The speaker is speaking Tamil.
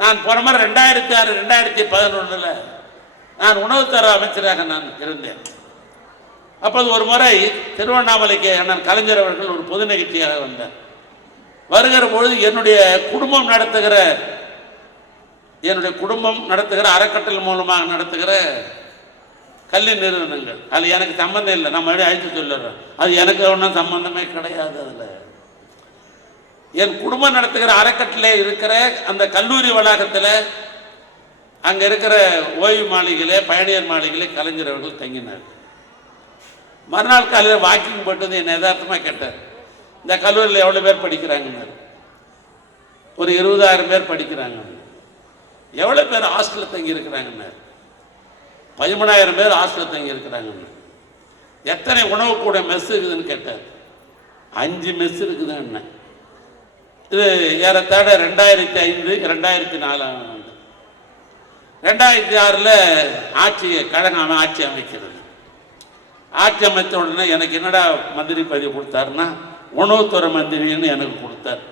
நான் போன மாதிரி 2006 2011 நான் உணவுத்தர அமைச்சராக நான் இருந்தேன். அப்போது ஒரு முறை திருவண்ணாமலைக்கு அண்ணன் கலைஞர் அவர்கள் ஒரு பொது நிகழ்ச்சியாக வந்தார். வருகிற பொழுது என்னுடைய குடும்பம் நடத்துகிற அறக்கட்டளை மூலமாக நடத்துகிற கல்வி நிறுவனங்கள், அது எனக்கு சம்பந்தம் இல்லை, நான் மறுபடியும் அழைத்து சொல்லிடுறேன். அது எனக்கு ஒன்றும் சம்பந்தமே கிடையாது. அதில் என் குடும்பம் நடத்துகிற அறக்கட்டளை இருக்கிற அந்த கல்லூரி வளாகத்தில் அங்கே இருக்கிற ஓய்வு மாளிகையிலே, பயணியர் மாளிகையிலே கலைஞர் அவர்கள் தங்கினார். மறுநாள் காலையில் வாக்கிங் போட்டு என்னை யதார்த்தமாக கேட்டார், இந்த கல்லூரியில் எவ்வளோ பேர் படிக்கிறாங்கன்னு. ஒரு 20,000 பேர் படிக்கிறாங்க. எவ்வளோ பேர் ஹாஸ்டலில் தங்கி இருக்கிறாங்கன்னு. 13,000 பேர் ஹாஸ்டலில் தங்கி இருக்கிறாங்கன்னு. எத்தனை உணவு கூட மெஸ் இருக்குதுன்னு கேட்டார். 5 மெஸ் இருக்குதுன்னு. இது ஏறத்தாழ 2005 2004 ஆண்டு. 2006 கழகம் ஆட்சி அமைக்கிறது. அமைத்த உடனே எனக்கு என்னடா மந்திரி பதவி கொடுத்தாருன்னா உணவுத்துறை மந்திரின்னு எனக்கு கொடுத்தார்.